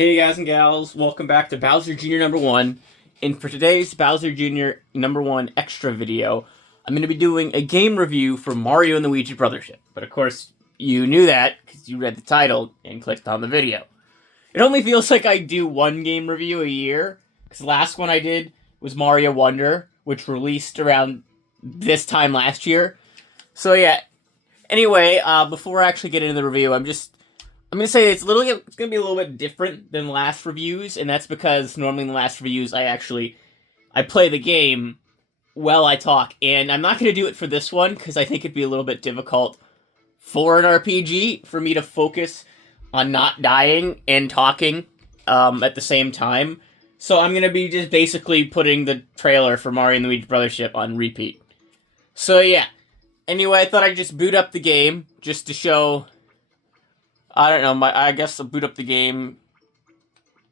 Hey guys and gals, welcome back to Bowser Jr. number 1. And for today's Bowser Jr. number 1 extra video, I'm going to be doing a game review for Mario and Luigi Brothership. But of course, you knew that because you read the title and clicked on the video. It only feels like I do one game review a year, because the last one I did was Mario Wonder, which released around this time last year. So yeah, anyway, before I actually get into the review, I'm going to say it's going to be a little bit different than last reviews, and that's because normally in the last reviews I play the game while I talk, and I'm not going to do it for this one because I think it'd be a little bit difficult for an RPG for me to focus on not dying and talking at the same time. So I'm going to be just basically putting the trailer for Mario and Luigi Brothership on repeat. So yeah, anyway, I thought I'd just boot up the game just to show... I don't know, I guess I'll boot up the game,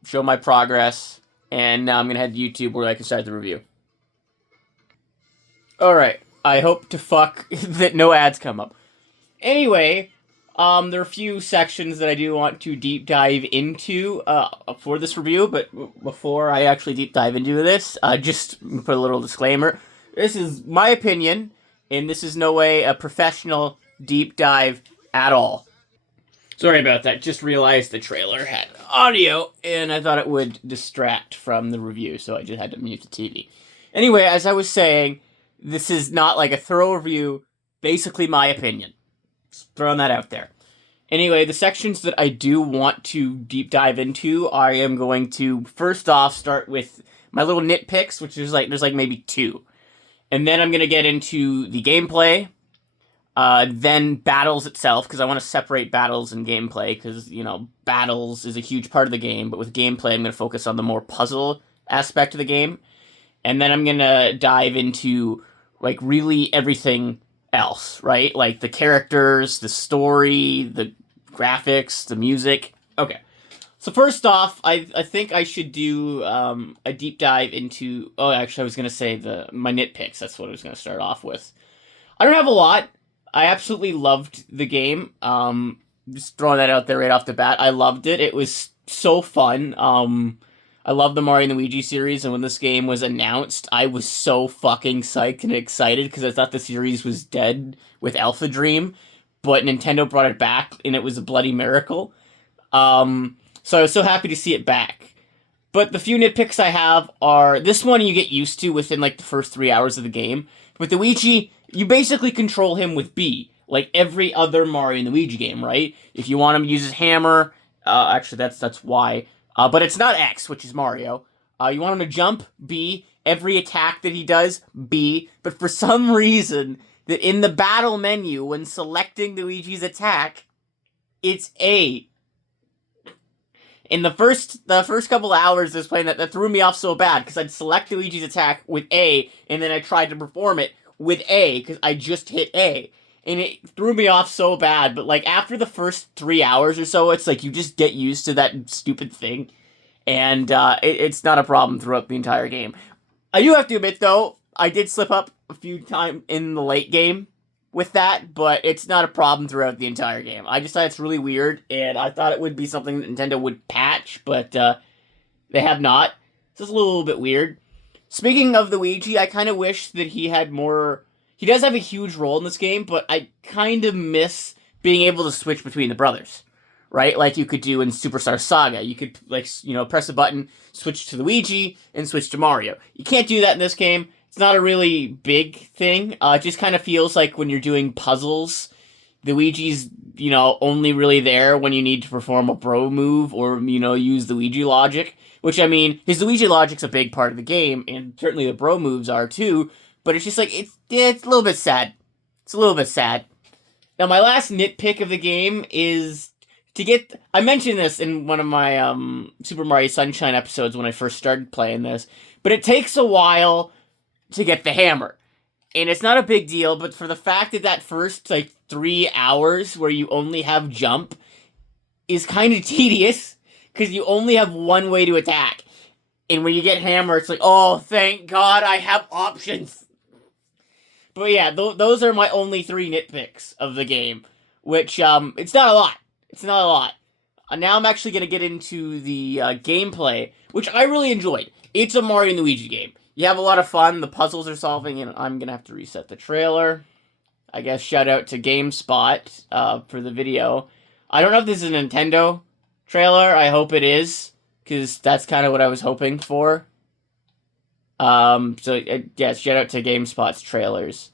show my progress, and now I'm going to head to YouTube where I can start the review. Alright, I hope to fuck that no ads come up. Anyway, there are a few sections that I do want to deep dive into for this review, but before I actually deep dive into this, just put a little disclaimer. This is my opinion, and this is no way a professional deep dive at all. Sorry about that, just realized the trailer had audio, and I thought it would distract from the review, so I just had to mute the TV. Anyway, as I was saying, this is not like a thorough review, basically my opinion. Just throwing that out there. Anyway, the sections that I do want to deep dive into, I am going to, first off, start with my little nitpicks, which is there's maybe 2. And then I'm going to get into the gameplay, then battles itself, because I want to separate battles and gameplay, because, battles is a huge part of the game, but with gameplay I'm going to focus on the more puzzle aspect of the game. And then I'm going to dive into, really everything else, right? Like the characters, the story, the graphics, the music. Okay. So first off, I think I should do a deep dive into... Oh, actually, I was going to say my nitpicks. That's what I was going to start off with. I don't have a lot. I absolutely loved the game. Just throwing that out there right off the bat. I loved it. It was so fun. I love the Mario and Luigi series, and when this game was announced, I was so fucking psyched and excited because I thought the series was dead with Alpha Dream, but Nintendo brought it back, and it was a bloody miracle. So I was so happy to see it back. But the few nitpicks I have are, this one you get used to within, the first 3 hours of the game. With Luigi, you basically control him with B, like every other Mario and Luigi game, right? If you want him to use his hammer, actually that's Y, but it's not X, which is Mario. You want him to jump, B, every attack that he does, B, but for some reason, that in the battle menu, when selecting Luigi's attack, it's A. In the first couple hours I was playing that threw me off so bad, because I'd select Luigi's attack with A, and then I tried to perform it with A, because I just hit A. And it threw me off so bad, but after the first 3 hours or so, it's you just get used to that stupid thing, and it's not a problem throughout the entire game. I do have to admit, though, I did slip up a few times in the late game with that, but it's not a problem throughout the entire game. I just thought it's really weird, and I thought it would be something that Nintendo would patch, but they have not. It's just a little bit weird. Speaking of Luigi, I kind of wish that he had more... He does have a huge role in this game, but I kind of miss being able to switch between the brothers, right? Like you could do in Superstar Saga. You could, press a button, switch to Luigi, and switch to Mario. You can't do that in this game. It's not a really big thing. It just kind of feels like when you're doing puzzles, Luigi's, only really there when you need to perform a bro move or, use Luigi logic. Which, his Luigi logic's a big part of the game, and certainly the bro moves are too, but it's just it's a little bit sad. It's a little bit sad. Now, my last nitpick of the game is to get... I mentioned this in one of my Super Mario Sunshine episodes when I first started playing this, but it takes a while to get the hammer. And it's not a big deal, but for the fact that first, 3 hours where you only have jump is kind of tedious, because you only have one way to attack. And when you get hammer, it's oh, thank God I have options. But yeah, those are my only 3 nitpicks of the game, which, it's not a lot. It's not a lot. Now I'm actually going to get into the gameplay, which I really enjoyed. It's a Mario and Luigi game. You have a lot of fun. The puzzles are solving, and I'm going to have to reset the trailer. I guess shout out to GameSpot for the video. I don't know if this is a Nintendo trailer. I hope it is, because that's kind of what I was hoping for. Yeah, shout out to GameSpot's trailers.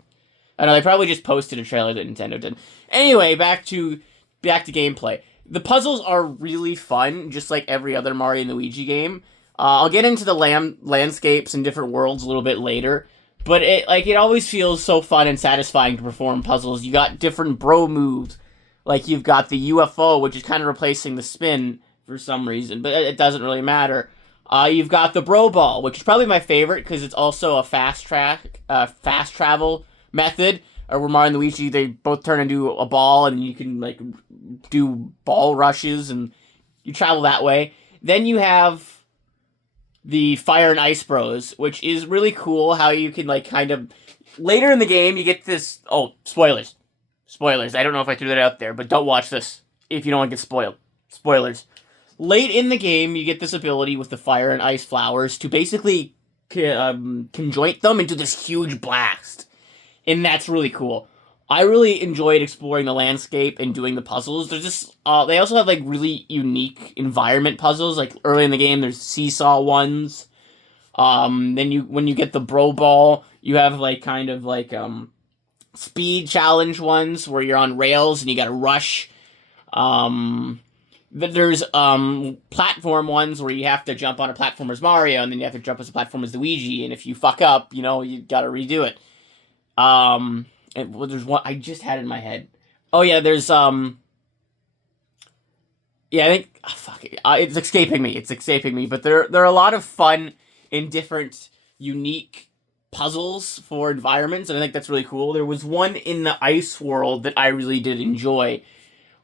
I know they probably just posted a trailer that Nintendo did. Anyway, back to gameplay. The puzzles are really fun, just like every other Mario and Luigi game. I'll get into the landscapes and different worlds a little bit later, but it always feels so fun and satisfying to perform puzzles. You got different bro moves, like you've got the UFO, which is kind of replacing the spin for some reason, but it doesn't really matter. You've got the bro ball, which is probably my favorite because it's also a fast travel method. Where Mario and Luigi, they both turn into a ball, and you can like do ball rushes, and you travel that way. Then you have the Fire and Ice Bros, which is really cool. How you can like kind of later in the game you get this. Oh, spoilers! I don't know if I threw that out there, but don't watch this if you don't want to get spoiled. Spoilers. Late in the game, you get this ability with the Fire and Ice flowers to basically conjoint them into this huge blast. And that's really cool. I really enjoyed exploring the landscape and doing the puzzles. They're just, they also have like really unique environment puzzles. Like early in the game, there's seesaw ones. Then when you get the bro ball, you have like kind of like speed challenge ones where you're on rails and you gotta rush. There's platform ones where you have to jump on a platform as Mario, and then you have to jump as a platform as Luigi. And if you fuck up, you gotta redo it. There's one I just had in my head. Oh yeah, there's yeah, I think it's escaping me. But there are a lot of fun and different, unique puzzles for environments, and I think that's really cool. There was one in the ice world that I really did enjoy,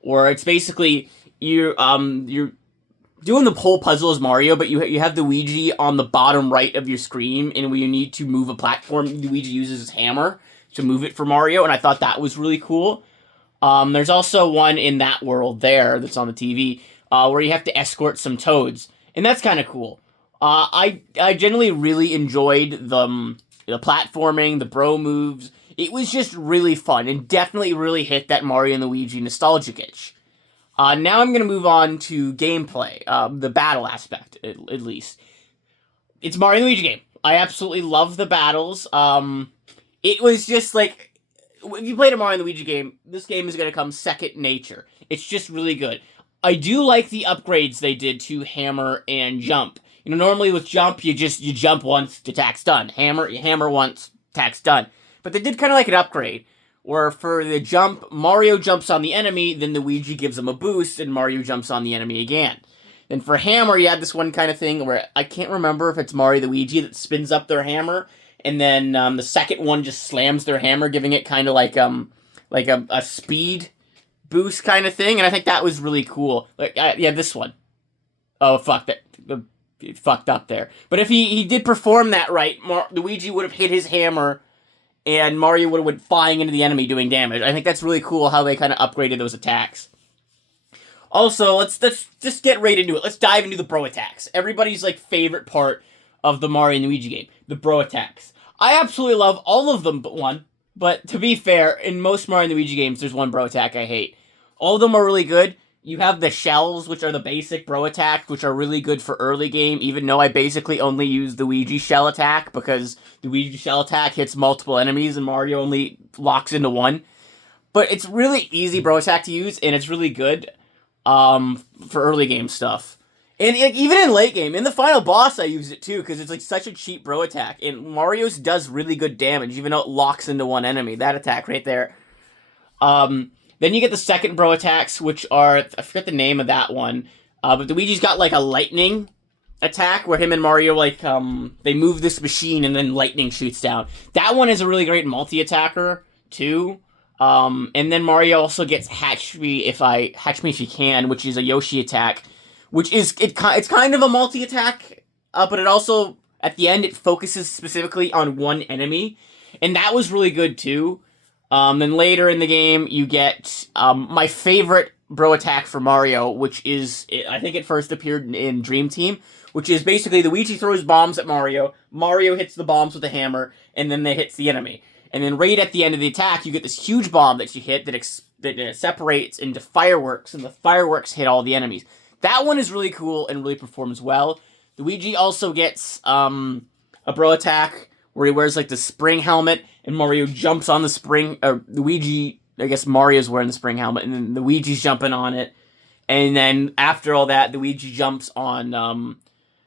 where it's basically you're doing the whole puzzle as Mario, but you have the Luigi on the bottom right of your screen, and when you need to move a platform, Luigi uses his hammer to move it for Mario, and I thought that was really cool. There's also one in that world there that's on the TV, where you have to escort some toads, and that's kind of cool. I generally really enjoyed the platforming, the bro moves. It was just really fun, and definitely really hit that Mario and Luigi nostalgic itch. Now I'm going to move on to gameplay, the battle aspect, at least. It's Mario and Luigi game. I absolutely love the battles. It was just like, if you played a Mario and Luigi game, this game is going to come second nature. It's just really good. I do like the upgrades they did to hammer and jump. Normally with jump, you jump once, the attack's done. You hammer once, attack's done. But they did kind of like an upgrade, where for the jump, Mario jumps on the enemy, then Luigi gives him a boost, and Mario jumps on the enemy again. Then for hammer, you had this one kind of thing where I can't remember if it's Mario and Luigi that spins up their hammer, and then the second one just slams their hammer, giving it kind of like a speed boost kind of thing, and I think that was really cool. Yeah, this one. Oh, fuck, it fucked up there. But if he did perform that right, Luigi would have hit his hammer, and Mario would have went flying into the enemy doing damage. I think that's really cool how they kind of upgraded those attacks. Also, let's just get right into it. Let's dive into the bro attacks. Everybody's like favorite part of the Mario and Luigi game, the bro attacks. I absolutely love all of them but one. But to be fair, in most Mario and Luigi games, there's one bro attack I hate. All of them are really good. You have the shells, which are the basic bro attacks, which are really good for early game, even though I basically only use the Luigi shell attack, because the Luigi shell attack hits multiple enemies, and Mario only locks into one. But it's really easy bro attack to use, and it's really good for early game stuff. And even in late game, in the final boss, I use it too, because it's like such a cheap bro attack. And Mario's does really good damage, even though it locks into one enemy. That attack right there. Then you get the second bro attacks, which are, I forget the name of that one, but Luigi's got like a lightning attack where him and Mario they move this machine and then lightning shoots down. That one is a really great multi-attacker too. And then Mario also gets Hatch Me If You Can, which is a Yoshi attack, which is it's kind of a multi-attack, but it also at the end it focuses specifically on one enemy, and that was really good too. Then later in the game, you get my favorite bro attack for Mario, which is, I think it first appeared in Dream Team, which is basically Luigi throws bombs at Mario, Mario hits the bombs with a hammer, and then they hits the enemy. And then right at the end of the attack, you get this huge bomb that you hit that separates into fireworks, and the fireworks hit all the enemies. That one is really cool and really performs well. Luigi also gets a bro attack where he wears like the spring helmet, and Mario jumps on the spring, or Luigi, I guess Mario's wearing the spring helmet, and then Luigi's jumping on it. And then after all that, Luigi jumps on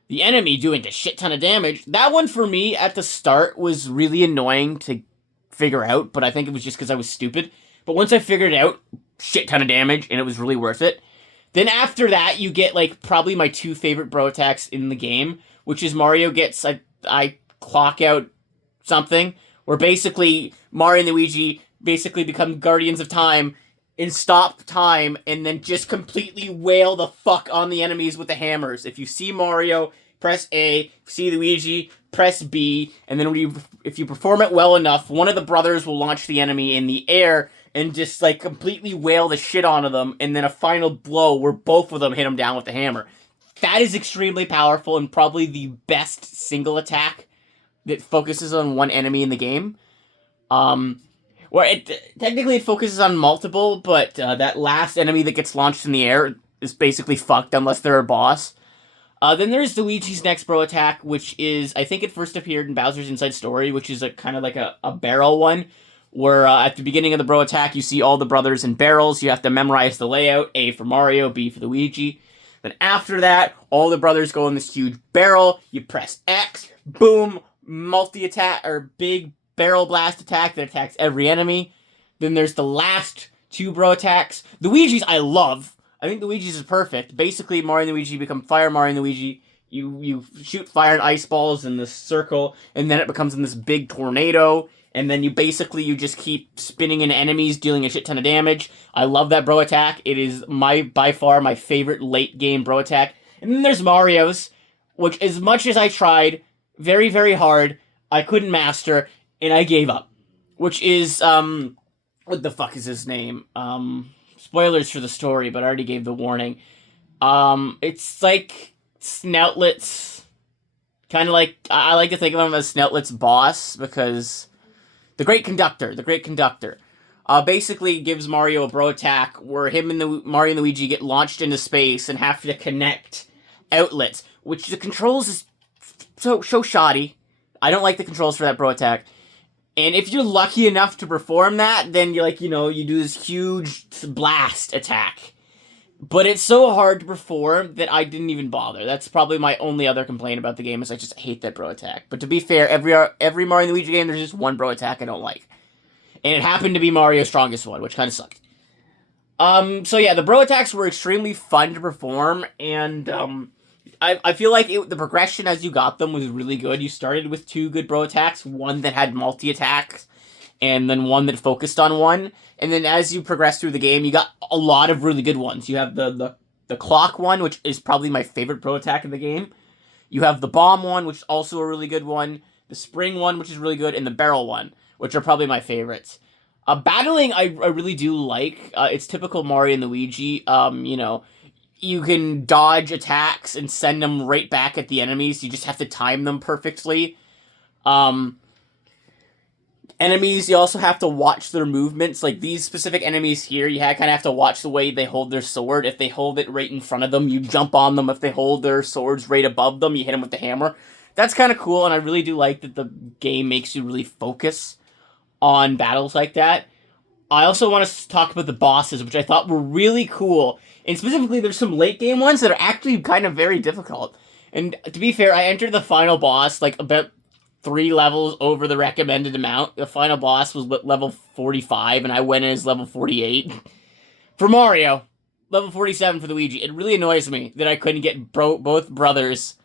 the enemy doing a shit ton of damage. That one for me at the start was really annoying to figure out, but I think it was just because I was stupid. But once I figured it out, shit ton of damage, and it was really worth it. Then after that, you get like probably my two favorite bro attacks in the game, which is Mario gets I clock out something, where basically Mario and Luigi basically become guardians of time and stop time, and then just completely wail the fuck on the enemies with the hammers. If you see Mario, press A. If you see Luigi, press B. And then if you perform it well enough, one of the brothers will launch the enemy in the air and just like completely wail the shit onto them, and then a final blow where both of them hit them down with the hammer. That is extremely powerful and probably the best single attack that focuses on one enemy in the game. Where technically it focuses on multiple, but that last enemy that gets launched in the air is basically fucked unless they're a boss. Then there's Luigi's next bro attack, which is, I think it first appeared in Bowser's Inside Story, which is a kind of like a barrel one, where at the beginning of the bro attack, you see all the brothers in barrels. You have to memorize the layout, A for Mario, B for Luigi. Then after that, all the brothers go in this huge barrel. You press X, boom, multi-attack, or big barrel blast attack that attacks every enemy. Then there's the last two bro attacks. Luigi's I love. I think Luigi's is perfect. Basically, Mario and Luigi become Fire Mario and Luigi. You shoot fire and ice balls in this circle, and then it becomes in this big tornado. And then you just keep spinning into enemies, dealing a shit ton of damage. I love that bro attack. It is by far my favorite late game bro attack. And then there's Mario's, which as much as I tried very, very hard, I couldn't master, and I gave up. Which is, what the fuck is his name? Spoilers for the story, but I already gave the warning. It's like Snoutlet's, kind of like, I like to think of him as Snoutlet's boss, because the Great Conductor, basically gives Mario a bro attack, where him and Mario and Luigi get launched into space and have to connect outlets, which the controls is so shoddy. I don't like the controls for that bro attack. And if you're lucky enough to perform that, then you do this huge blast attack. But it's so hard to perform that I didn't even bother. That's probably my only other complaint about the game, is I just hate that bro attack. But to be fair, every Mario and Luigi game, there's just one bro attack I don't like. And it happened to be Mario's strongest one, which kind of sucked. So yeah, the bro attacks were extremely fun to perform, and I feel like the progression as you got them was really good. You started with two good bro attacks, one that had multi-attacks, and then one that focused on one. And then as you progress through the game, you got a lot of really good ones. You have the clock one, which is probably my favorite bro attack in the game. You have the bomb one, which is also a really good one. The spring one, which is really good, and the barrel one, which are probably my favorites. Battling, I really do like. It's typical Mario and Luigi. You can dodge attacks and send them right back at the enemies. You just have to time them perfectly. Enemies, you also have to watch their movements. Like these specific enemies here, you kind of have to watch the way they hold their sword. If they hold it right in front of them, you jump on them. If they hold their swords right above them, you hit them with the hammer. That's kind of cool, and I really do like that the game makes you really focus on battles like that. I also want to talk about the bosses, which I thought were really cool. And specifically, there's some late game ones that are actually kind of very difficult. And to be fair, I entered the final boss like about 3 levels over the recommended amount. The final boss was level 45, and I went in as level 48. For Mario, level 47 for Luigi. It really annoys me that I couldn't get both brothers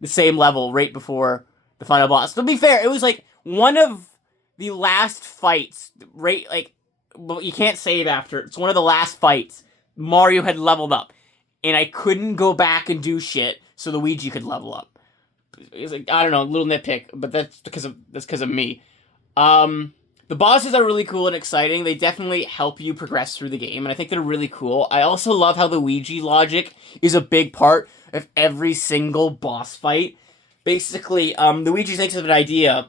the same level right before the final boss. To be fair, it was like one of the last fights, right? Like, but you can't save after. It's one of the last fights. Mario had leveled up, and I couldn't go back and do shit so Luigi could level up. It's like, I don't know, a little nitpick, but that's because of me. The bosses are really cool and exciting. They definitely help you progress through the game, and I think they're really cool. I also love how the Luigi logic is a big part of every single boss fight. Basically, Luigi thinks of an idea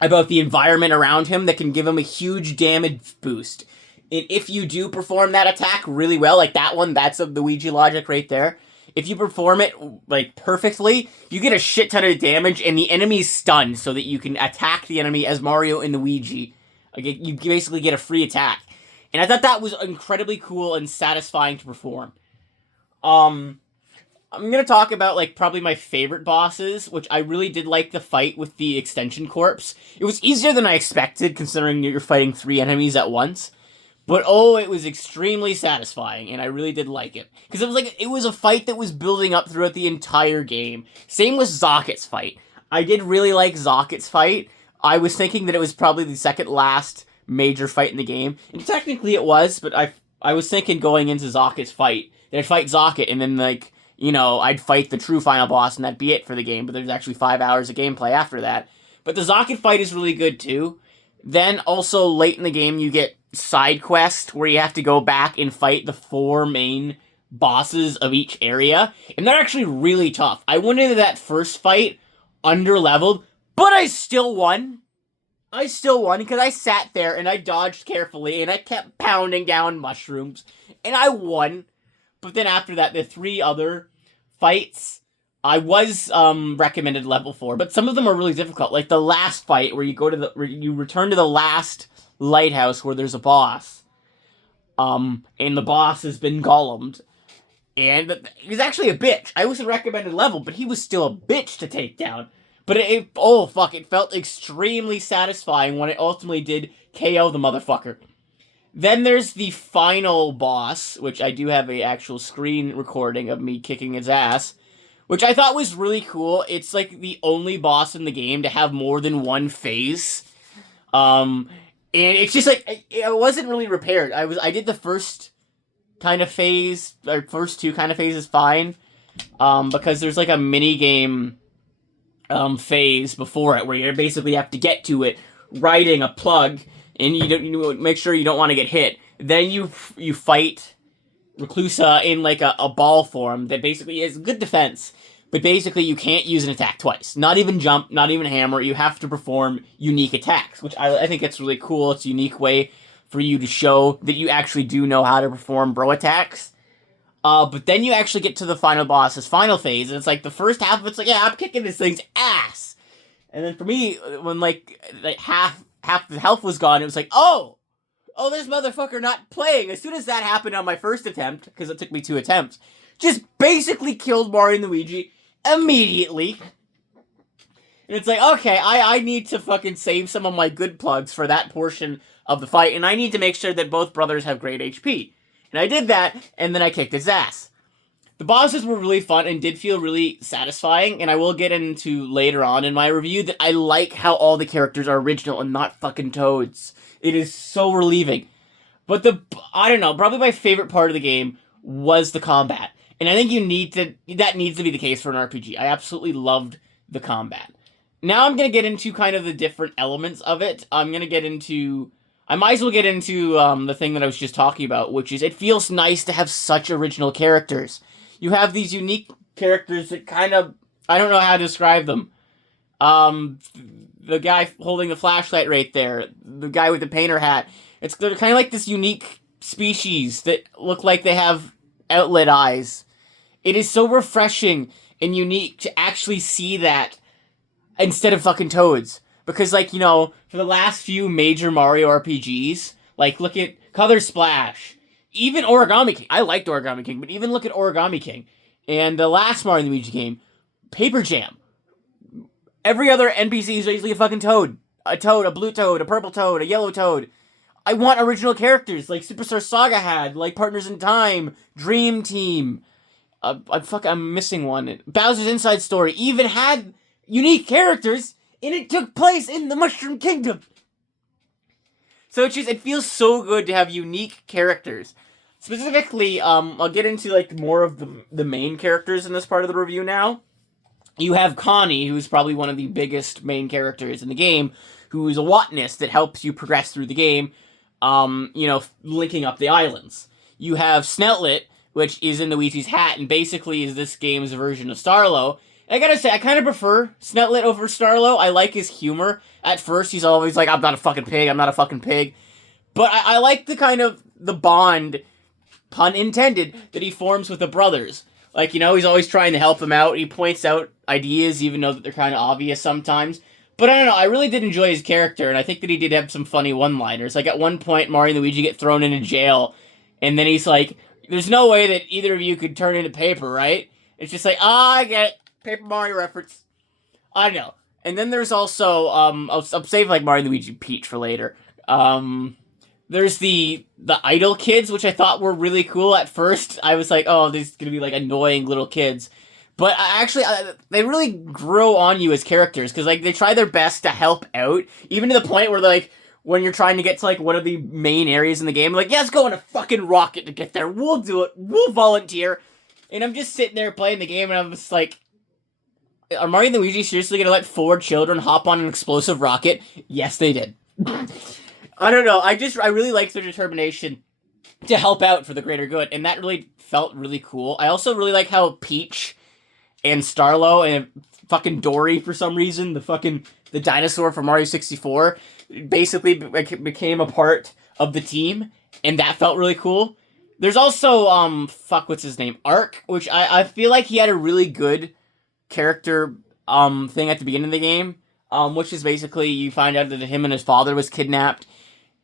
about the environment around him that can give him a huge damage boost. And if you do perform that attack really well, like that one, that's the Luigi logic right there. If you perform it, like, perfectly, you get a shit ton of damage, and the enemy's stunned so that you can attack the enemy as Mario and Luigi. Like, you basically get a free attack. And I thought that was incredibly cool and satisfying to perform. I'm gonna talk about, like, probably my favorite bosses, which I really did like the fight with the Extension Corpse. It was easier than I expected, considering you're fighting 3 enemies at once. But oh, it was extremely satisfying, and I really did like it. Because it was a fight that was building up throughout the entire game. Same with Zocket's fight. I did really like Zocket's fight. I was thinking that it was probably the second last major fight in the game. And technically it was, but I was thinking going into Zocket's fight, that I'd fight Zocket, and then, like, you know, I'd fight the true final boss, and that'd be it for the game. But there's actually 5 hours of gameplay after that. But the Zocket fight is really good, too. Then, also, late in the game, you get side quest where you have to go back and fight the 4 main bosses of each area, and they're actually really tough. I went into that first fight under-leveled, but I still won. I still won because I sat there and I dodged carefully and I kept pounding down mushrooms, and I won. But then after that, the 3 other fights, I was recommended level 4, but some of them are really difficult. Like the last fight where you return to the last lighthouse where there's a boss, and the boss has been golemed, and he's actually a bitch. I was a recommended level, but he was still a bitch to take down. But it felt extremely satisfying when it ultimately did KO the motherfucker. Then there's the final boss, which I do have a actual screen recording of me kicking his ass, which I thought was really cool. It's like the only boss in the game to have more than one phase. And it's just like, it wasn't really repaired. I did the first kind of phase, or first 2 kind of phases fine, because there's like a mini game phase before it where you basically have to get to it riding a plug, and you make sure you don't want to get hit. Then you fight Reclusa in like a ball form that basically is good defense, but basically you can't use an attack twice. Not even jump, not even hammer. You have to perform unique attacks, which I think it's really cool. It's a unique way for you to show that you actually do know how to perform bro attacks. But then you actually get to the final boss's final phase, and it's like the first half of it's like, yeah, I'm kicking this thing's ass. And then for me, when like half the health was gone, it was like, oh, this motherfucker not playing. As soon as that happened on my first attempt, because it took me 2 attempts, just basically killed Mario and Luigi immediately. And it's like, okay, I need to fucking save some of my good plugs for that portion of the fight, and I need to make sure that both brothers have great HP. And I did that, and then I kicked his ass. The bosses were really fun and did feel really satisfying, and I will get into later on in my review that I like how all the characters are original and not fucking Toads. It is so relieving. But I don't know, probably my favorite part of the game was the combat. And I think that needs to be the case for an RPG. I absolutely loved the combat. Now I'm going to get into kind of the different elements of it. I might as well get into the thing that I was just talking about, which is it feels nice to have such original characters. You have these unique characters that kind of, I don't know how to describe them. The guy holding the flashlight right there, the guy with the painter hat. They're kind of like this unique species that look like they have outlet eyes. It is so refreshing and unique to actually see that instead of fucking Toads. Because, like, you know, for the last few major Mario RPGs, like, look at Color Splash, even Origami King. I liked Origami King, but even look at Origami King. And the last Mario and Luigi game, Paper Jam. Every other NPC is usually a fucking Toad. A Toad, a blue Toad, a purple Toad, a yellow Toad. I want original characters, like Superstar Saga had, like Partners in Time, Dream Team. I'm missing one. Bowser's Inside Story even had unique characters, and it took place in the Mushroom Kingdom. So it feels so good to have unique characters. Specifically, I'll get into like more of the main characters in this part of the review now. You have Connie, who's probably one of the biggest main characters in the game, who is a botanist that helps you progress through the game, linking up the islands. You have Snettlet, which is in Luigi's hat, and basically is this game's version of Starlo. And I gotta say, I kind of prefer Snettlet over Starlo. I like his humor. At first, he's always like, I'm not a fucking pig, I'm not a fucking pig. But I like the bond, pun intended, that he forms with the brothers. Like, he's always trying to help them out. He points out ideas, even though that they're kind of obvious sometimes. But I don't know, I really did enjoy his character, and I think that he did have some funny one-liners. Like, at one point, Mario and Luigi get thrown into jail, and then he's like, there's no way that either of you could turn into paper, right? It's just like, I get it. Paper Mario reference. I don't know. And then there's also, I'll save, like, Mario and Luigi Peach for later. There's the idol kids, which I thought were really cool at first. I was like, oh, these are gonna be, like, annoying little kids. But they really grow on you as characters, because, like, they try their best to help out, even to the point where, like, when you're trying to get to, like, one of the main areas in the game, like, yeah, let's go on a fucking rocket to get there. We'll do it. We'll volunteer. And I'm just sitting there playing the game, and I'm just like, are Mario and Luigi seriously gonna let 4 children hop on an explosive rocket? Yes, they did. I don't know. I really liked their determination to help out for the greater good, and that really felt really cool. I also really like how Peach and Starlo and fucking Dory, for some reason, the dinosaur from Mario 64, basically became a part of the team, and that felt really cool. There's also, what's his name? Ark, which I feel like he had a really good character, thing at the beginning of the game, which is basically, you find out that him and his father was kidnapped,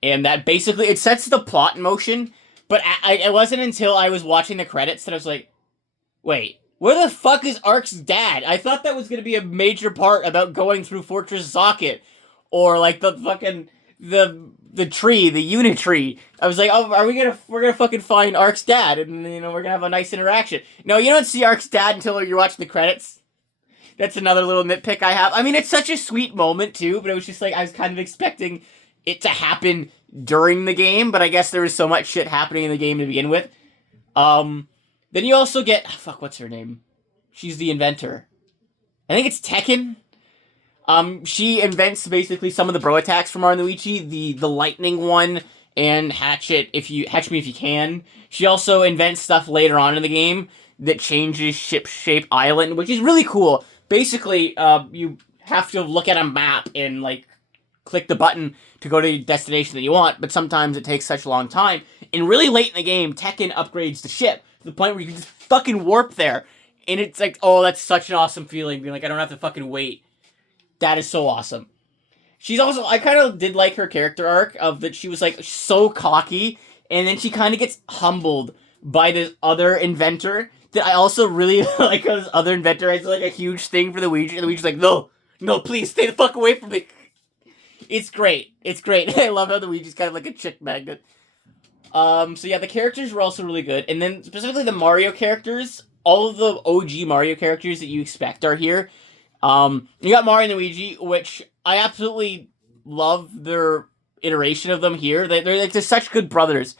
and that basically, it sets the plot in motion, but it wasn't until I was watching the credits that I was like, wait, where the fuck is Ark's dad? I thought that was gonna be a major part about going through Fortress Socket, or, like, the fucking, the tree, the unit tree. I was like, oh, we're gonna fucking find Ark's dad, and, we're gonna have a nice interaction. No, you don't see Ark's dad until you're watching the credits. That's another little nitpick I have. I mean, it's such a sweet moment, too, but it was just like, I was kind of expecting it to happen during the game, but I guess there was so much shit happening in the game to begin with. Then you also get, what's her name? She's the inventor. I think it's Tekken. She invents basically some of the bro attacks from Mario and Luigi, the lightning one, and Hatch Me If You Can. She also invents stuff later on in the game that changes ship shape island, which is really cool. Basically, you have to look at a map and, like, click the button to go to the destination that you want, but sometimes it takes such a long time. And really late in the game, Tekken upgrades the ship to the point where you can just fucking warp there. And it's like, oh, that's such an awesome feeling, being like, I don't have to fucking wait. That is so awesome. She's also, I kind of did like her character arc of that she was, like, so cocky, and then she kind of gets humbled by this other inventor that I also really like. How this other inventor has, like, a huge thing for Luigi, and Luigi's like, no, please, stay the fuck away from me. It's great. It's great. I love how Luigi's kind of like a chick magnet. So yeah, the characters were also really good, and then specifically the Mario characters, all of the OG Mario characters that you expect are here. You got Mario and Luigi, which I absolutely love their iteration of them here. They're such good brothers.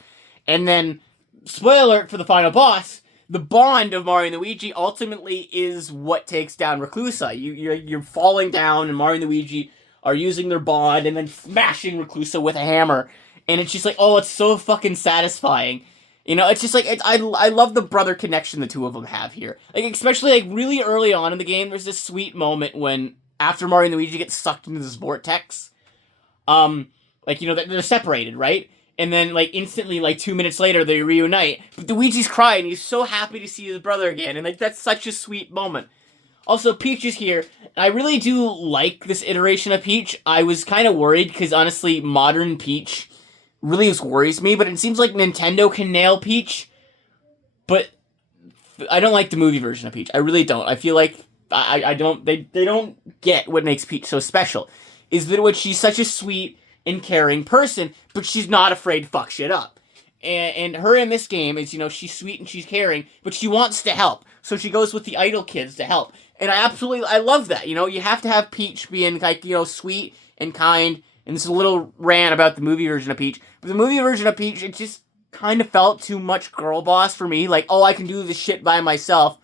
And then, spoiler alert for the final boss, the bond of Mario and Luigi ultimately is what takes down Reclusa. You're falling down, and Mario and Luigi are using their bond and then smashing Reclusa with a hammer. And it's just like, oh, it's so fucking satisfying. It's just like, I love the brother connection the two of them have here. Like, especially, like, really early on in the game, there's this sweet moment when, after Mario and Luigi get sucked into this vortex, they're separated, right? And then, like, instantly, like, 2 minutes later, they reunite. But Luigi's crying, he's so happy to see his brother again, and, like, that's such a sweet moment. Also, Peach is here, and I really do like this iteration of Peach. I was kind of worried, because, honestly, modern Peach really worries me, but it seems like Nintendo can nail Peach, but I don't like the movie version of Peach. I really don't. I feel like they don't get what makes Peach so special, is that she's such a sweet and caring person, but she's not afraid to fuck shit up. And her in this game is, she's sweet and she's caring, but she wants to help, so she goes with the idol kids to help. And I love that. You have to have Peach being, like, sweet and kind. And this is a little rant about the movie version of Peach. But the movie version of Peach, it just kind of felt too much girl boss for me. Like, oh, I can do this shit by myself.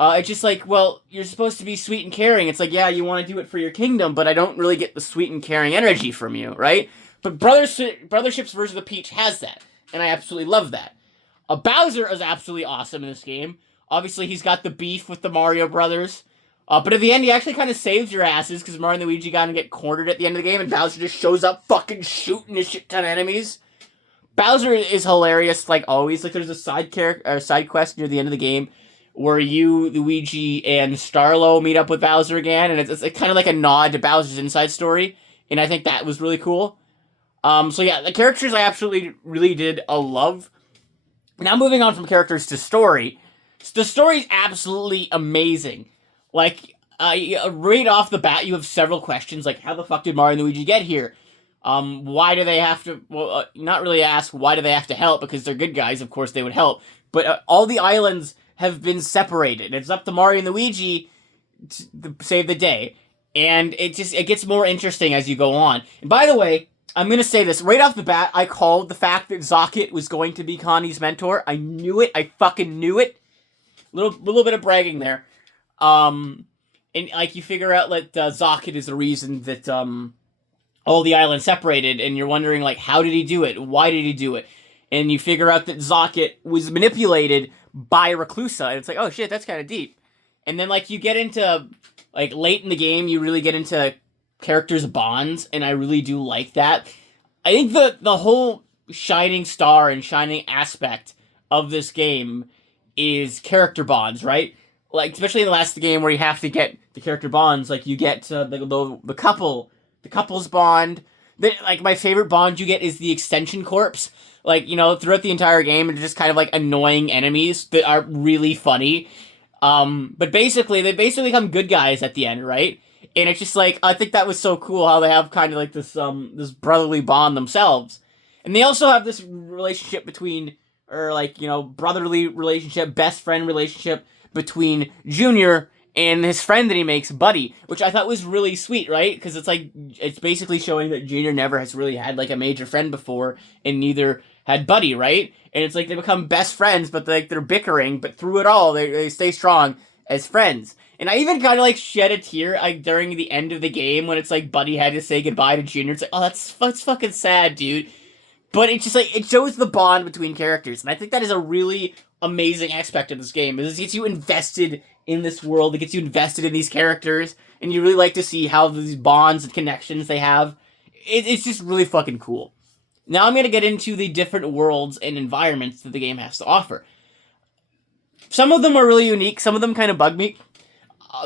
It's just like, well, you're supposed to be sweet and caring. It's like, yeah, you want to do it for your kingdom, but I don't really get the sweet and caring energy from you, right? But Brothership's version of Peach has that, and I absolutely love that. Bowser is absolutely awesome in this game. Obviously, he's got the beef with the Mario Brothers. But at the end, he actually kind of saves your asses because Mario and Luigi got to get cornered at the end of the game, and Bowser just shows up fucking shooting a shit ton of enemies. Bowser is hilarious, like always. Like, there's a side quest near the end of the game where you, Luigi, and Starlo meet up with Bowser again, and it's kind of like a nod to Bowser's inside story, and I think that was really cool. So yeah, the characters I absolutely really did love. Now moving on from characters to story, the story's absolutely amazing. Like, right off the bat, you have several questions, like, how the fuck did Mario and Luigi get here? Why do they have to, well, not really ask why do they have to help, because they're good guys, of course they would help, but all the islands have been separated. It's up to Mario and Luigi to save the day. And it gets more interesting as you go on. And by the way, I'm going to say this. Right off the bat, I called the fact that Zocket was going to be Connie's mentor. I knew it. I fucking knew it. Little bit of bragging there. And like you figure out that Zocket is the reason that all the islands separated, and you're wondering like how did he do it? Why did he do it? And you figure out that Zocket was manipulated by Reclusa, and it's like, oh shit, that's kind of deep. And then like you get into like late in the game, you really get into characters' bonds, and I really do like that. I think the whole shining star and shining aspect of this game is character bonds, right? Like, especially in the last game where you have to get the character bonds, like you get the couple's bond. Like, my favorite bond you get is the extension corpse. Like, you know, throughout the entire game, it's just kind of like annoying enemies that are really funny. But basically, they basically become good guys at the end, right? And it's just like, I think that was so cool how they have kind of like this brotherly bond themselves. And they also have this relationship between, or like, you know, brotherly relationship, best friend relationship between Junior and his friend that he makes, Buddy, which I thought was really sweet, right? Because it's like, it's basically showing that Junior never has really had like a major friend before, and neither had Buddy, right? And it's like they become best friends, but like they're bickering, but through it all, they stay strong as friends. And I even kind of like shed a tear like during the end of the game when it's like Buddy had to say goodbye to Junior. It's like, oh, that's fucking sad, dude. But it's just like, it shows the bond between characters, and I think that is a really amazing aspect of this game. Is it gets you invested in this world, it gets you invested in these characters, and you really like to see how these bonds and connections they have. It's just really fucking cool. Now I'm going to get into the different worlds and environments that the game has to offer. Some of them are really unique, some of them kind of bug me.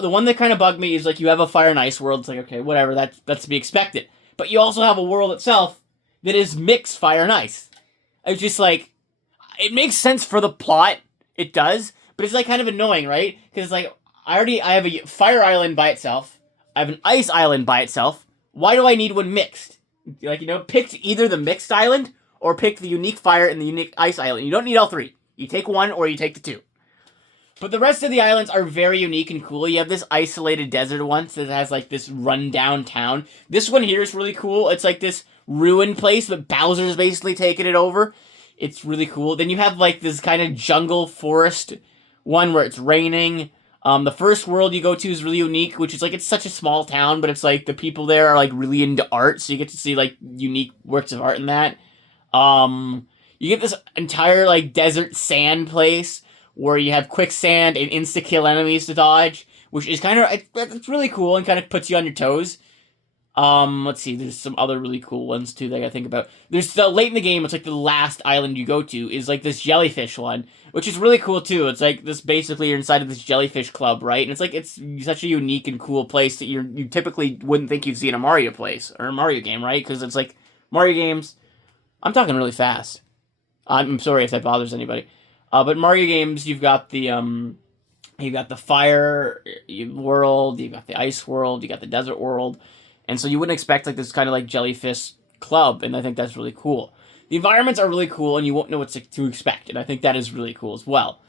The one that kind of bugged me is like you have a fire and ice world. It's like, okay, whatever, that's to be expected. But you also have a world itself that is mixed fire and ice. It's just like, it makes sense for the plot, it does, but it's like kind of annoying, right? Because it's like, I have a fire island by itself, I have an ice island by itself, why do I need one mixed? Like, you know, pick either the mixed island, or pick the unique fire and the unique ice island. You don't need all three. You take one, or you take the two. But the rest of the islands are very unique and cool. You have this isolated desert one that has like this rundown town. This one here is really cool. It's like this ruined place, but Bowser's basically taken it over. It's really cool. Then you have like this kind of jungle forest one where it's raining. The first world you go to is really unique, which is like, it's such a small town, but it's like the people there are like really into art, so you get to see like unique works of art in that. You get this entire like desert sand place where you have quicksand and insta-kill enemies to dodge, which is kind of, it's really cool and kind of puts you on your toes. Let's see, there's some other really cool ones too that I gotta think about. There's late in the game, it's like the last island you go to is like this jellyfish one, which is really cool too. It's like this, basically you're inside of this jellyfish club, right? And it's like, it's such a unique and cool place that you typically wouldn't think you'd see in a Mario place, or a Mario game, right? Because it's like, Mario games, I'm talking really fast. I'm sorry if that bothers anybody. But Mario games, you've got the fire world, you've got the ice world, you got the desert world, and so you wouldn't expect like this kind of like jellyfish club, and I think that's really cool. The environments are really cool, and you won't know what to expect, and I think that is really cool as well.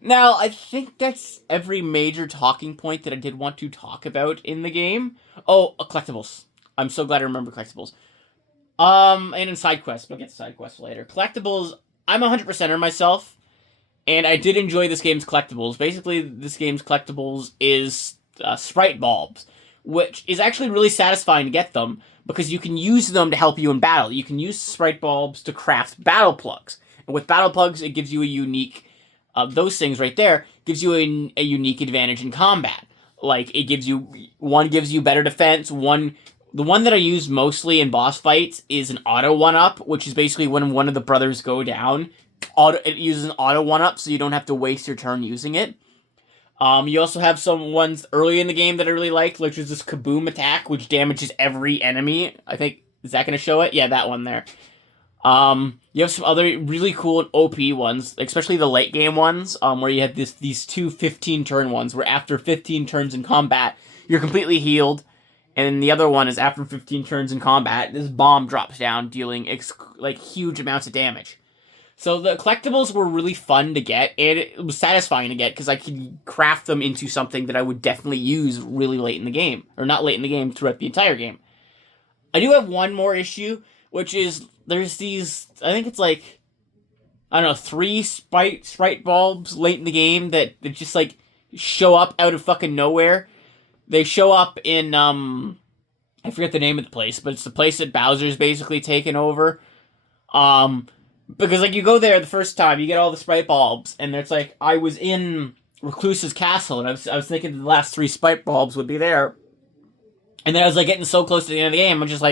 Now, I think that's every major talking point that I did want to talk about in the game. Oh, collectibles. I'm so glad I remember collectibles. And in side quests, but I'll get to side quests later. Collectibles, I'm 100%er myself. And I did enjoy this game's collectibles. Basically, this game's collectibles is sprite bulbs, which is actually really satisfying to get them because you can use them to help you in battle. You can use sprite bulbs to craft battle plugs. And with battle plugs, it gives you a unique, those things right there, gives you a unique advantage in combat. Like, it gives you, one gives you better defense, the one that I use mostly in boss fights is an auto 1-up, which is basically when one of the brothers go down, it uses an auto 1-up, so you don't have to waste your turn using it. You also have some ones early in the game that I really like, which is this Kaboom attack, which damages every enemy. I think, is that going to show it? Yeah, that one there. You have some other really cool and OP ones, especially the late game ones, where you have these two 15-turn ones, where after 15 turns in combat, you're completely healed. And the other one is after 15 turns in combat, this bomb drops down, dealing huge amounts of damage. So the collectibles were really fun to get, and it was satisfying to get, because I could craft them into something that I would definitely use really late in the game. Or not late in the game, throughout the entire game. I do have one more issue, which is, there's these, I think it's like, I don't know, 3 sprite bulbs late in the game that just, show up out of fucking nowhere. They show up in, I forget the name of the place, but it's the place that Bowser's basically taken over. Because, you go there the first time, you get all the sprite bulbs, and it's I was in Recluse's castle, and I was thinking the last 3 sprite bulbs would be there. And then I was, getting so close to the end of the game, I'm just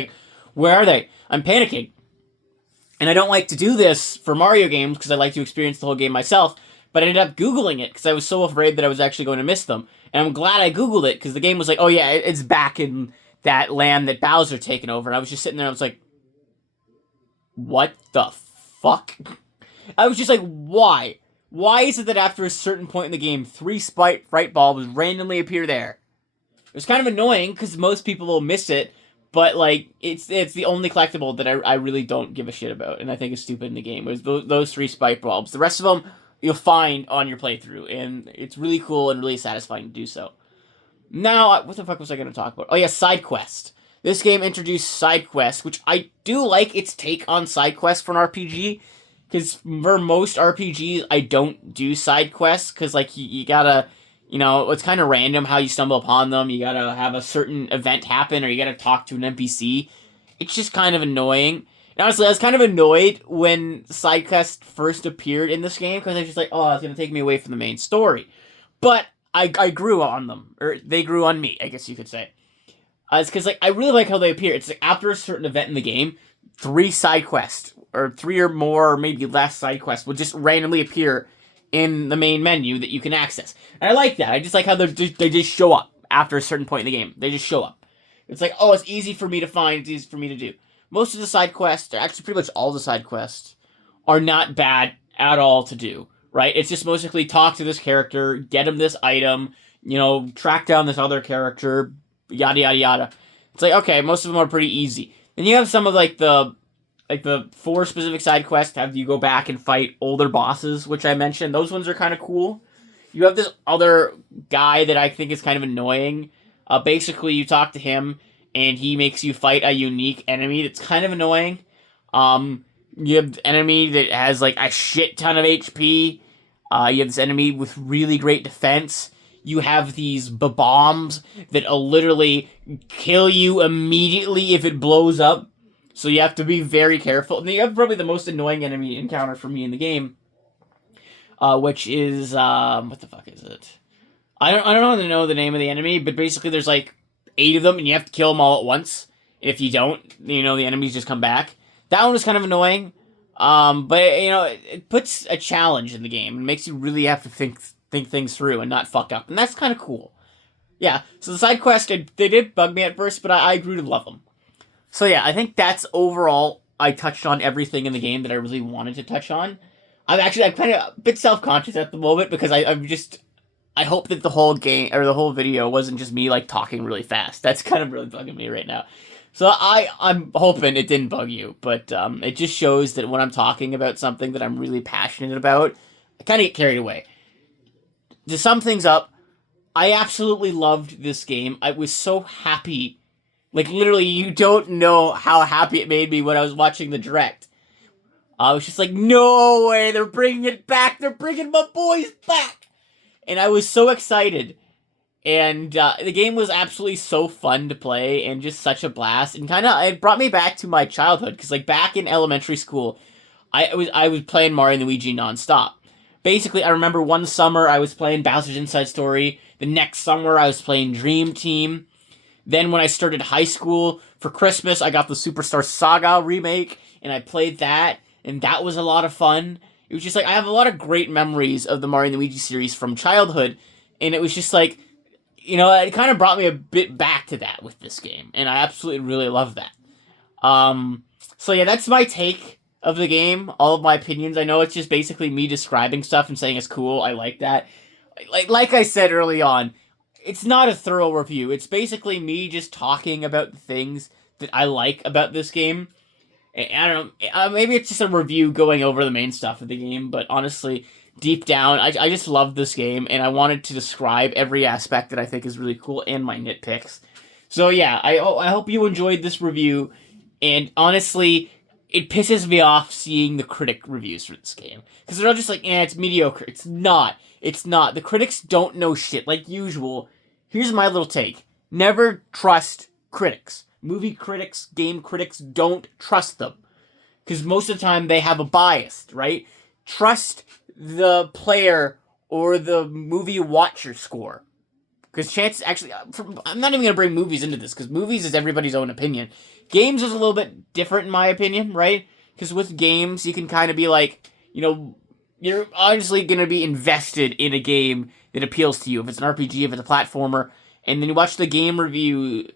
where are they? I'm panicking. And I don't like to do this for Mario games, because I like to experience the whole game myself, but I ended up Googling it, because I was so afraid that I was actually going to miss them. And I'm glad I Googled it, because the game was oh yeah, it's back in that land that Bowser taken over. And I was just sitting there, and I was what the fuck? I was just why? Why is it that after a certain point in the game, 3 sprite bulbs randomly appear there? It was kind of annoying, because most people will miss it, but, it's the only collectible that I really don't give a shit about, and I think is stupid in the game. It was those 3 sprite bulbs. The rest of them you'll find on your playthrough, and it's really cool and really satisfying to do so. Now, what the fuck was I going to talk about? Oh yeah, side quest. This game introduced side quests, which I do like its take on side quests for an RPG, because for most RPGs, I don't do side quests, because, you gotta, it's kind of random how you stumble upon them, you gotta have a certain event happen, or you gotta talk to an NPC. It's just kind of annoying. And honestly, I was kind of annoyed when side quests first appeared in this game, because I was just oh, it's going to take me away from the main story. But I grew on them, or they grew on me, I guess you could say. It's because, I really like how they appear. It's after a certain event in the game, 3 side quests, or 3 or more, or maybe less side quests, will just randomly appear in the main menu that you can access. And I like that. I just like how they just show up after a certain point in the game. They just show up. It's oh, it's easy for me to find, it's easy for me to do. Most of the side quests, actually pretty much all the side quests, are not bad at all to do, right? It's just mostly talk to this character, get him this item, track down this other character, yada yada yada. It's okay, most of them are pretty easy. Then you have some of the 4 specific side quests have you go back and fight older bosses, which I mentioned. Those ones are kind of cool. You have this other guy that I think is kind of annoying. Basically, you talk to him, and he makes you fight a unique enemy that's kind of annoying. You have the enemy that has, a shit ton of HP. You have this enemy with really great defense. You have these bombs that will literally kill you immediately if it blows up. So you have to be very careful. And then you have probably the most annoying enemy encounter for me in the game, which is, what the fuck is it? I don't know the name of the enemy, but basically there's 8 of them, and you have to kill them all at once. If you don't, the enemies just come back. That one was kind of annoying, but it puts a challenge in the game. It makes you really have to think things through and not fuck up, and that's kind of cool. Yeah, so the side quests, they did bug me at first, but I grew to love them. So yeah, I think that's overall, I touched on everything in the game that I really wanted to touch on. I'm kind of a bit self-conscious at the moment, because I hope that the whole game, or the whole video, wasn't just me, talking really fast. That's kind of really bugging me right now. So I'm hoping it didn't bug you, but it just shows that when I'm talking about something that I'm really passionate about, I kind of get carried away. To sum things up, I absolutely loved this game. I was so happy. Literally, you don't know how happy it made me when I was watching the Direct. I was just like, no way, they're bringing it back. They're bringing my boys back. And I was so excited. And the game was absolutely so fun to play and just such a blast. And kind of, it brought me back to my childhood. Because, like, back in elementary school, I was playing Mario and Luigi nonstop. Basically, I remember one summer I was playing Bowser's Inside Story. The next summer I was playing Dream Team. Then when I started high school, for Christmas, I got the Superstar Saga remake. And I played that. And that was a lot of fun. It was just like, I have a lot of great memories of the Mario and Luigi series from childhood. And it was just like, it kind of brought me a bit back to that with this game, and I absolutely really love that. So yeah, that's my take of the game, all of my opinions. I know it's just basically me describing stuff and saying it's cool, I like that. Like I said early on, it's not a thorough review. It's basically me just talking about the things that I like about this game. I don't know, maybe it's just a review going over the main stuff of the game, but honestly, deep down, I just love this game, and I wanted to describe every aspect that I think is really cool and my nitpicks. So yeah, I hope you enjoyed this review, and honestly, it pisses me off seeing the critic reviews for this game. Because they're all just like, it's mediocre. It's not. It's not. The critics don't know shit, like usual. Here's my little take. Never trust critics. Movie critics, game critics, don't trust them. Because most of the time, they have a bias, right? Trust the player or the movie watcher score. Because chances, actually, I'm not even going to bring movies into this, because movies is everybody's own opinion. Games is a little bit different in my opinion, right? Because with games, you can kind of be like, you're honestly going to be invested in a game that appeals to you. If it's an RPG, if it's a platformer, and then you watch the gamer reviews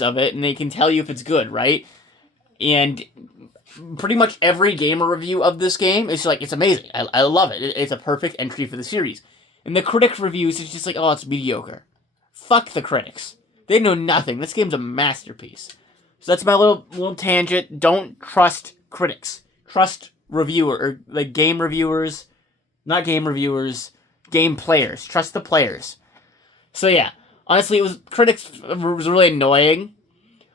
of it, and they can tell you if it's good, right? And pretty much every gamer review of this game is like, it's amazing. I love it. It's a perfect entry for the series. And the critic reviews is just like, oh, it's mediocre. Fuck the critics. They know nothing. This game's a masterpiece. So that's my little tangent. Don't trust critics. Trust game reviewers, not game reviewers, game players. Trust the players. So yeah, honestly, critics was really annoying.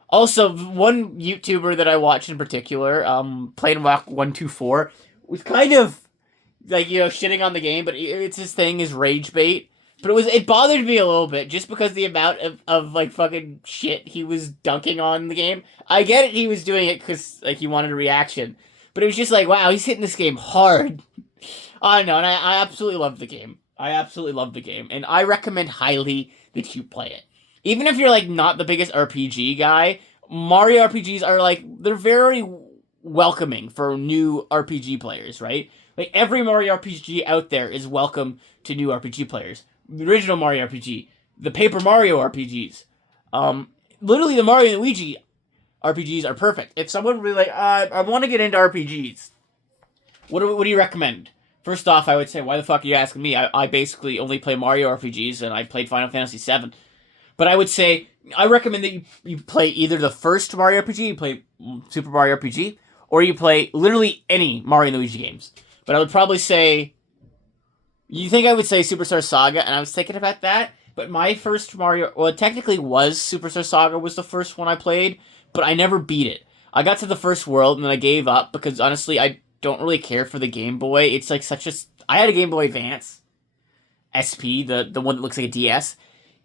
Also, one YouTuber that I watched in particular, PlaneWalk124, was kind of like, shitting on the game, but it's his thing is rage bait. But it bothered me a little bit just because the amount of like fucking shit he was dunking on the game. I get it, he was doing it because like he wanted a reaction, but it was just like, wow, he's hitting this game hard. I don't know, and I absolutely love the game. I absolutely love the game, and I recommend highly that you play it. Even if you're like not the biggest RPG guy, Mario RPGs are like, they're very welcoming for new RPG players, right? Like every Mario RPG out there is welcome to new RPG players. The original Mario RPG, the Paper Mario RPGs, literally the Mario and Luigi RPGs are perfect. If someone really like, I want to get into RPGs, what do you recommend? First off, I would say, why the fuck are you asking me? I basically only play Mario RPGs, and I played Final Fantasy VII. But I would say, I recommend that you play either the first Mario RPG, you play Super Mario RPG, or you play literally any Mario and Luigi games. But I would probably say, you think I would say Superstar Saga, and I was thinking about that, but my first Mario, well, it technically was Superstar Saga was the first one I played, but I never beat it. I got to the first world, and then I gave up, because honestly, I don't really care for the Game Boy. It's like I had a Game Boy Advance SP, the one that looks like a DS,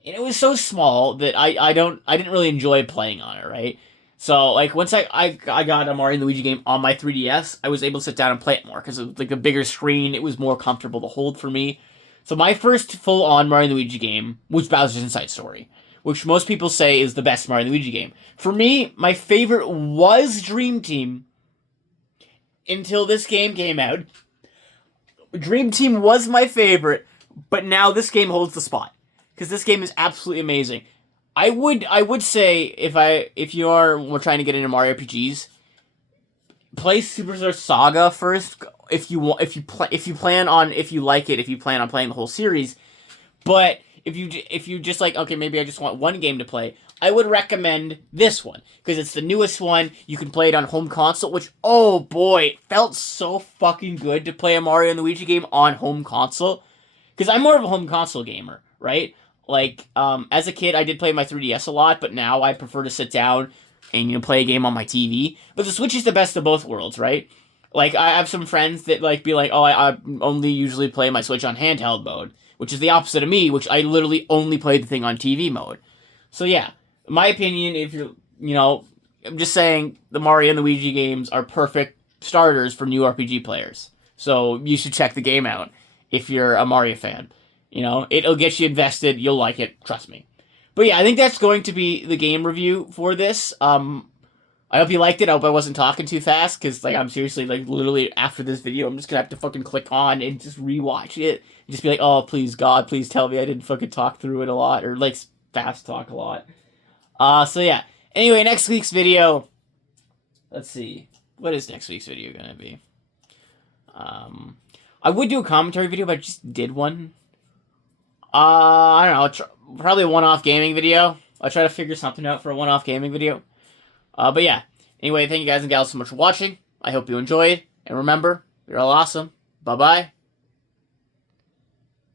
and it was so small that I didn't really enjoy playing on it, right? So, like, once I got a Mario and Luigi game on my 3DS, I was able to sit down and play it more, because it was, like, a bigger screen, it was more comfortable to hold for me. So my first full-on Mario and Luigi game was Bowser's Inside Story, which most people say is the best Mario and Luigi game. For me, my favorite was Dream Team, until this game came out. Dream Team was my favorite, but now this game holds the spot, because this game is absolutely amazing. I would say if you are trying to get into Mario RPGs, play Superstar Saga first if you plan on playing the whole series. But if you just like, okay, maybe I just want one game to play, I would recommend this one because it's the newest one. You can play it on home console, which, oh boy, it felt so fucking good to play a Mario and Luigi game on home console, because I'm more of a home console gamer, right? Like, as a kid, I did play my 3DS a lot, but now I prefer to sit down, and, you know, play a game on my TV. But the Switch is the best of both worlds, right? Like, I have some friends that, like, be like, oh, I only usually play my Switch on handheld mode, which is the opposite of me, which I literally only play the thing on TV mode. So, yeah, in my opinion, if you're, you know, I'm just saying the Mario and Luigi games are perfect starters for new RPG players. So you should check the game out if you're a Mario fan. You know, it'll get you invested. You'll like it. Trust me. But yeah, I think that's going to be the game review for this. I hope you liked it. I hope I wasn't talking too fast, because, like, I'm seriously, like, literally after this video, I'm just gonna have to fucking click on and just rewatch it. And just be like, oh, please, God, please tell me I didn't fucking talk through it a lot, or, like, fast talk a lot. So yeah. Anyway, next week's video, let's see. What is next week's video gonna be? I would do a commentary video, but I just did one. I don't know, probably a one-off gaming video. I'll try to figure something out for a one-off gaming video. But yeah. Anyway, thank you guys and gals so much for watching. I hope you enjoyed. And remember, you're all awesome. Bye-bye.